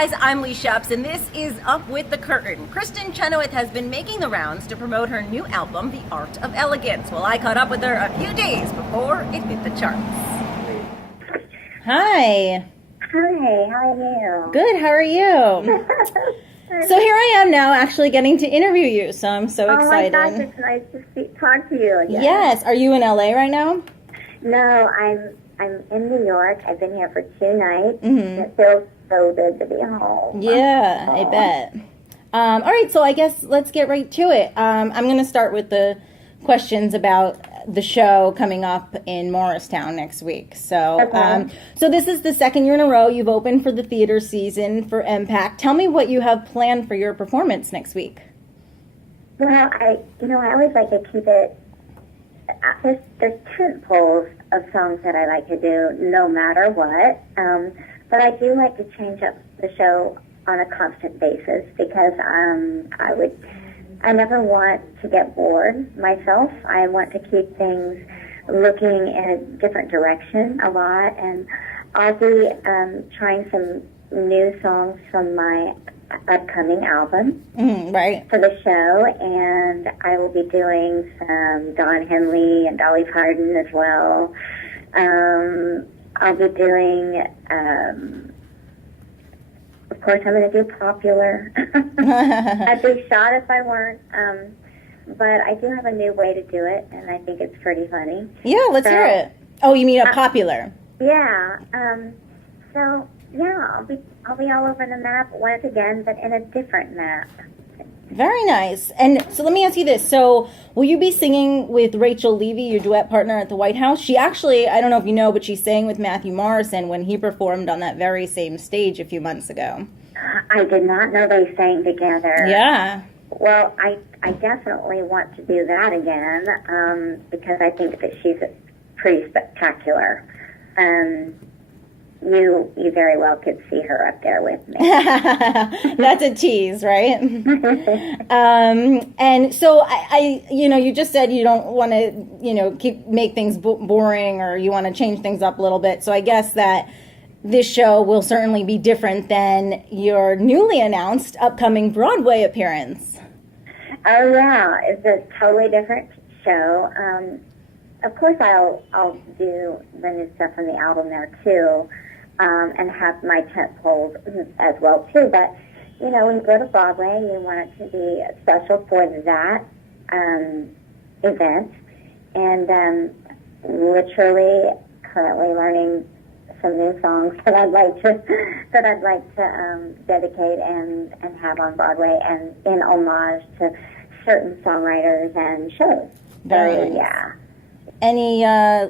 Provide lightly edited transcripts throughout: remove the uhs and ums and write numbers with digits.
guys, I'm Leigh Scheps, and this is Up with the Curtain. Kristin Chenoweth has been making the rounds to promote her new album, The Art of Elegance. Well, I caught up with her a few days before it hit the charts. Hi. Hi, how are you? Good, how are you? So here I am now actually getting to interview you, so I'm so excited. Oh my gosh, it's nice to talk to you again. Yes. Are you in LA right now? No, I'm in New York. I've been here for 2 nights. Mm-hmm. It feels so good to be home. Yeah, I bet. All right, so I guess let's get right to it. I'm going to start with the questions about the show coming up in Morristown next week. So, Okay. So this is the second year in a row you've opened for the theater season for MPAC. Tell me what you have planned for your performance next week. Well, I always like to keep it. There's tent poles of songs that I like to do no matter what. But I do like to change up the show on a constant basis because I never want to get bored myself. I want to keep things looking in a different direction a lot, and I'll be trying some new songs from my upcoming album Right. for the show, and I will be doing some Don Henley and Dolly Parton as well. I'll be doing, of course, I'm going to do Popular. I'd be shot if I weren't. But I do have a new way to do it, and I think it's pretty funny. Yeah, let's hear it. Oh, you mean a popular? Yeah. So yeah, I'll be all over the map once again, but in a different map. Very nice. And so let me ask you this. So will you be singing with Rachel Levy, your duet partner at the White House? She actually, I don't know if you know, but she sang with Matthew Morrison when he performed on that very same stage a few months ago. I did not know they sang together. Yeah. Well, I definitely want to do that again because I think that she's pretty spectacular. You very well could see her up there with me. That's a tease, right? And so I you just said you don't want to, make things boring, or you want to change things up a little bit. So I guess that this show will certainly be different than your newly announced upcoming Broadway appearance. Oh yeah, it's a totally different show. Of course, I'll do the new stuff from the album there too. And have my tent poles as well too. But when you go to Broadway, you want it to be special for that event. And literally, currently learning some new songs that I'd like to dedicate and have on Broadway, and in homage to certain songwriters and shows. Very nice. Yeah. Any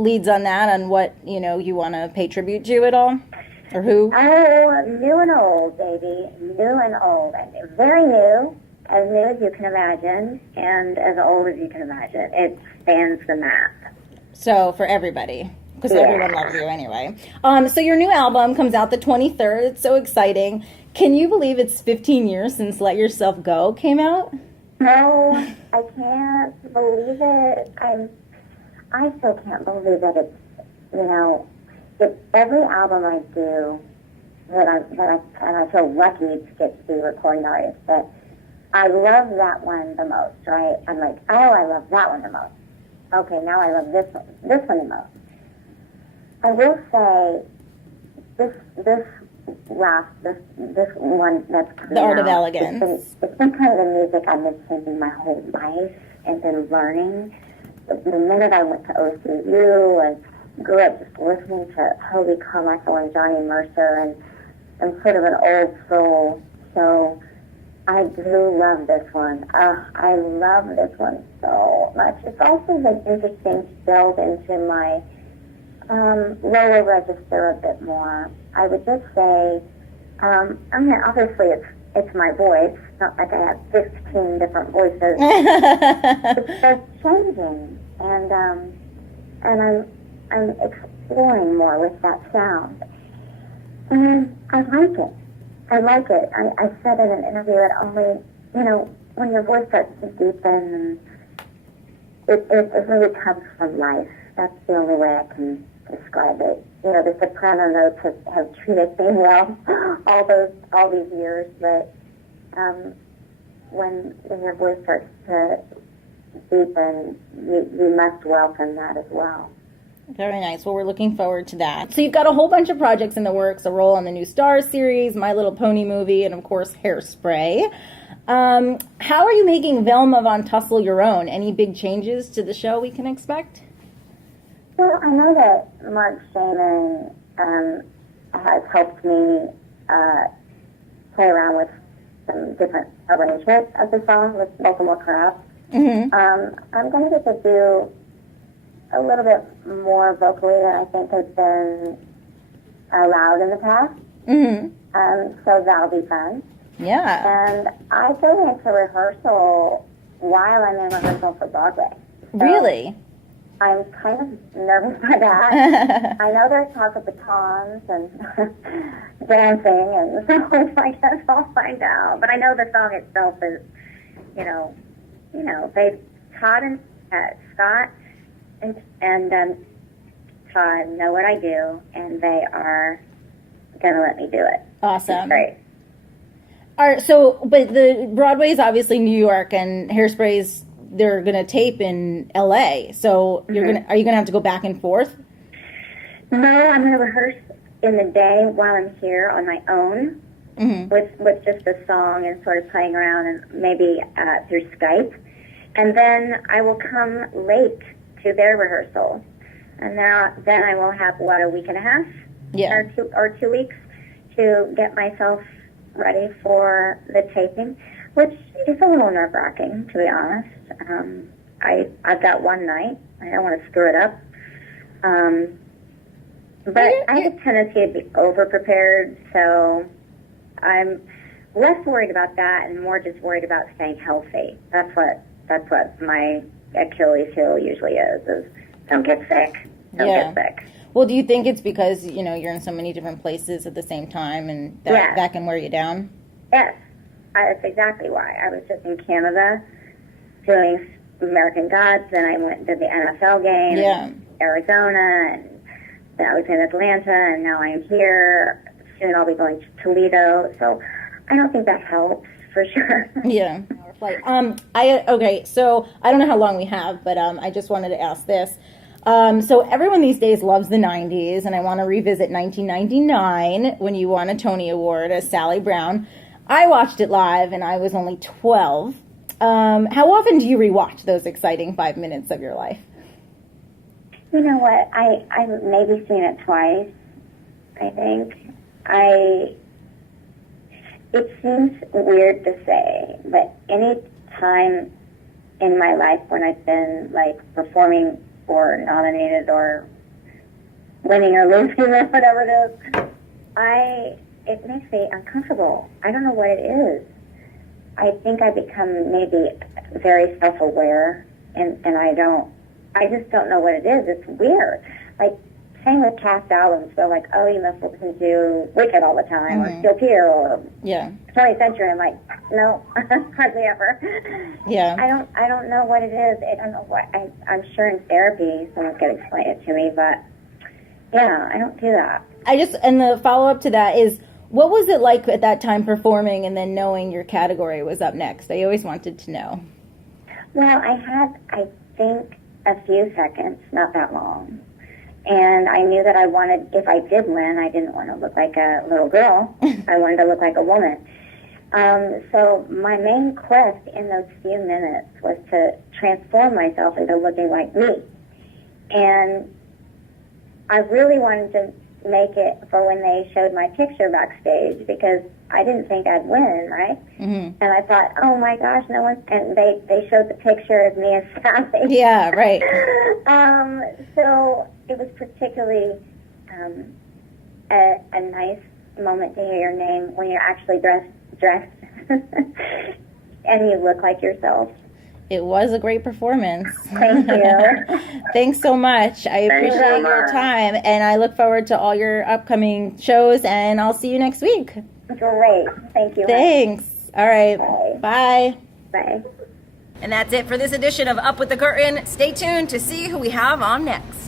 leads on that, on what you want to pay tribute to at all? Or who? Oh, new and old, baby. New and old. And very new as you can imagine, and as old as you can imagine. It spans the map. So for everybody, because everyone loves you anyway. So your new album comes out the 23rd. It's so exciting. Can you believe it's 15 years since Let Yourself Go came out? No, I can't believe it. I still can't believe that it's, every album I do that I feel lucky to get to be a recording artist, but I love that one the most, right? I'm like, oh, I love that one the most. Okay, now I love this one the most. I will say this one that's coming The Art of out, Elegance. It's been kind of the music I've been singing my whole life and been learning. The minute I went to OCU and grew up just listening to Holy Carmichael and Johnny Mercer, and I'm sort of an old soul, so I do love this one. I love this one so much. It's also been interesting to delve into my lower register a bit more. I would just say, obviously it's my voice. It's not like I have 15 different voices. It's just changing, and I'm exploring more with that sound. And I like it. I said in an interview that only, when your voice starts to deepen, it really comes from life. That's the only way I can describe it. You know, the soprano notes have treated me well all these years, but when your voice starts to deepen, you must welcome that as well. Very nice. Well, we're looking forward to that. So you've got a whole bunch of projects in the works, a role on the new Stars series, My Little Pony movie, and of course, Hairspray. How are you making Velma Von Tussle your own? Any big changes to the show we can expect? Well, I know that Mark Shaman has helped me play around with some different arrangements of the song with multiple crafts. Mm-hmm. I'm going to get to do a little bit more vocally than I think has been allowed in the past. Mm-hmm. So that'll be fun. Yeah. And I go into rehearsal while I'm in rehearsal for Broadway. So really? I'm kind of nervous by that. I know there's talk of batons and dancing, and so I guess I'll find out. But I know the song itself is, you know, Todd and Scott and Todd know what I do, and they are going to let me do it. Awesome. Great. All right, so, but the Broadway's obviously New York, and Hairspray's, they're going to tape in L.A., so are you going to have to go back and forth? No, I'm going to rehearse in the day while I'm here on my own, with just a song and sort of playing around, and maybe through Skype. And then I will come late to their rehearsal. And then I will have, a week and a half? Yeah. Or 2 weeks to get myself ready for the taping, which is a little nerve-wracking, to be honest. I've got one night. I don't want to screw it up. But I have a tendency to be over-prepared, so I'm less worried about that and more just worried about staying healthy. That's what my Achilles heel usually is don't get sick. Don't get sick. Well, do you think it's because, you're in so many different places at the same time and that can wear you down? Yes. That's exactly why. I was just in Canada doing American Gods, then I went to the NFL game in Arizona, and then I was in Atlanta, and now I'm here. Soon I'll be going to Toledo. So I don't think that helps, for sure. Yeah. So I don't know how long we have, but I just wanted to ask this. So everyone these days loves the 90s, and I want to revisit 1999 when you won a Tony Award as Sally Brown. I watched it live, and I was only 12. How often do you rewatch those exciting 5 minutes of your life? You know what? I've maybe seen it twice, I think. It seems weird to say, but any time in my life when I've been, performing or nominated or winning or losing or whatever it is, it makes me uncomfortable. I don't know what it is. I think I become maybe very self-aware, and I just don't know what it is. It's weird. Same with cast albums. So you must listen to Wicked all the time, or Still Here, or 20th Century. I'm like, no, hardly ever. Yeah. I don't know what it is. I don't know what. I'm sure in therapy someone could explain it to me, but yeah, I don't do that. And the follow-up to that is, what was it like at that time performing and then knowing your category was up next? I always wanted to know. Well, I had, I think, a few seconds, not that long. And I knew that if I did win, I didn't want to look like a little girl. I wanted to look like a woman. So my main quest in those few minutes was to transform myself into looking like me. And I really wanted to make it for when they showed my picture backstage, because I didn't think I'd win, right? Mm-hmm. And I thought, oh my gosh, no one. And they showed the picture of me as Sally. Yeah, right. So it was particularly a nice moment to hear your name when you're actually dressed and you look like yourself. It was a great performance. Thank you. Thanks so much. I appreciate your time, and I look forward to all your upcoming shows, and I'll see you next week. Great. Thank you. Thanks. All right. Bye. Bye. Bye. And that's it for this edition of Up with the Curtain. Stay tuned to see who we have on next.